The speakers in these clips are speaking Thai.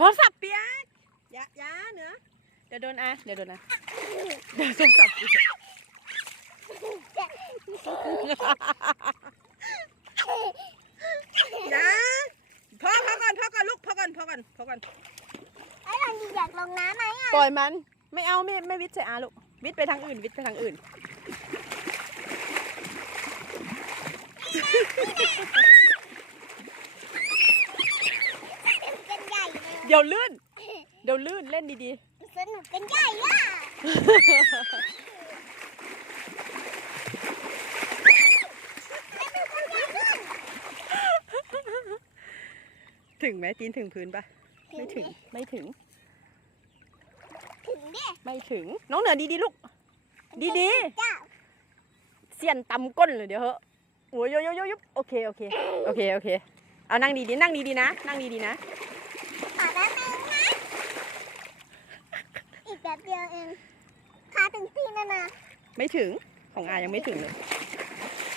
ทรศัพท์เปียกยะยะเนื้อเดี๋ยวโดนอะเดี๋ยวโดนอะเดี๋ยวโทรศัพท์เปียกนะพอพอก่อนพอก่อนลูกพอก่อนพอก่อนพอก่อนไอ้หลานอยากลงน้ำไหมอะปล่อยมัน ไม่เอาไม่ไม่วิทย์ใส่อาลูกวิทย์ไปทางอื่นวิทย์ไปทางอื่น เลยเดี๋ยวลื่น เดี๋ยวลื่นเล่นดีสนุกเป็นใหญ่อะๆถึงไหมตีนถึงพื้นปะไม่ถึงไม่ถึงถึงดิไม่ถึง น้องเหนือดีๆลูก ดีจ้าๆเสียนตำก้นเลยเดี๋ยวเหอะโอ้ยโยโยโยยุบโอเคโอเคโอเคโอเคเอานั่งดีๆนั่งดีๆนะ นั่งดีๆนะ ขอแป๊บนึงนะ อีกแบบ เดียวเองขาถึงตีนแล้วนะไม่ถึงของอายังไม่ถึงเลย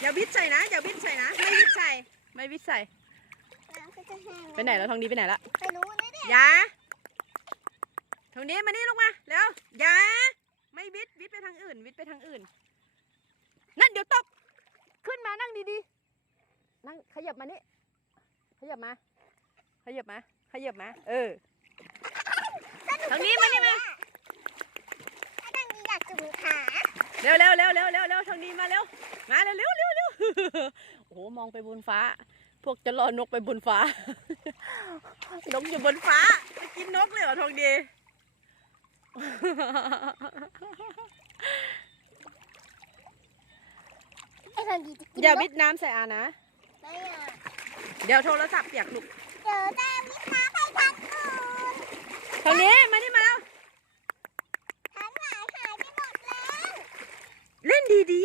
อย่าวิทย์ใส่นะอย่าวิทย์ใส่นะ ไม่วิทย์ใส่ไม่วิทย์ใส่น้ำก็จะแห้งไปไหนแล้วทองดีไปไหนละไปนู้นเลยดิอยาทางนี้มานี่ลงมาแล้วอยาไม่วิทย์วิทย์ไปทางอื่น วิทย์ไปทางอื่น นั่นเดี๋ยวตกขึ้นมานั่งดีๆนั่งขยับมานี่ขยับมา ขยับมา ขยับมา เออ ทางนี้มานี่มา ไอ้ดังนี้อยากจุ่มขา เร็วเร็วเร็วเร็วเร็วเร็วทางนี้มาเร็วมาเร็วเร็วเร็วเร็วโอ้โหมองไปบนฟ้า พวกจะรอนกไปบนฟ้านกอยู่บนฟ้าจะกินนกเลยเหรอทองดีไอ้ดังนี้จะกินอย่าวิดน้ำใส่อานะไม่อะเดี๋ยวโทรศัพท์เปียกลูกเดี๋ยวจะมีขาไปทางอื่น ทางนี้ มานี่มาแล้ว ทั้งหลายหายไปหมดแล้ว เล่นดี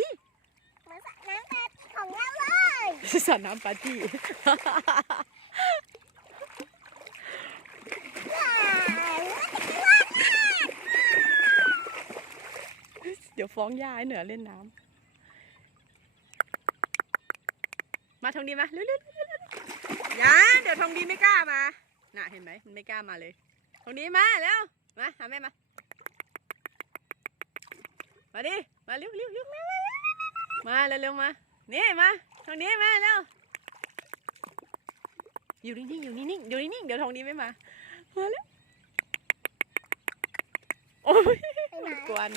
เหมือนสระน้ำตาของเราเลยๆสระน้ำปาร์ตี้ว้าวเดี๋ยวฟ้องย่าให้เหนือเล่นน้ำมาทางนี้มาเร็วๆๆๆอย่าเดี๋ยวทองดีไม่กล้ามา น่ะเห็นไหมมันไม่กล้ามาเลย ทองดีมาเร็วมาหาแม่มา มาดิ มาเร็วเร็วเร็วมาเร็วเร็วมา นี่มาทางนี้มาเร็วอยู่นิ่งๆอยู่นิ่งๆอยู่นิ่งๆเดี๋ยวทองนี้ไม่มา มาแล้ว โอ้ยกวน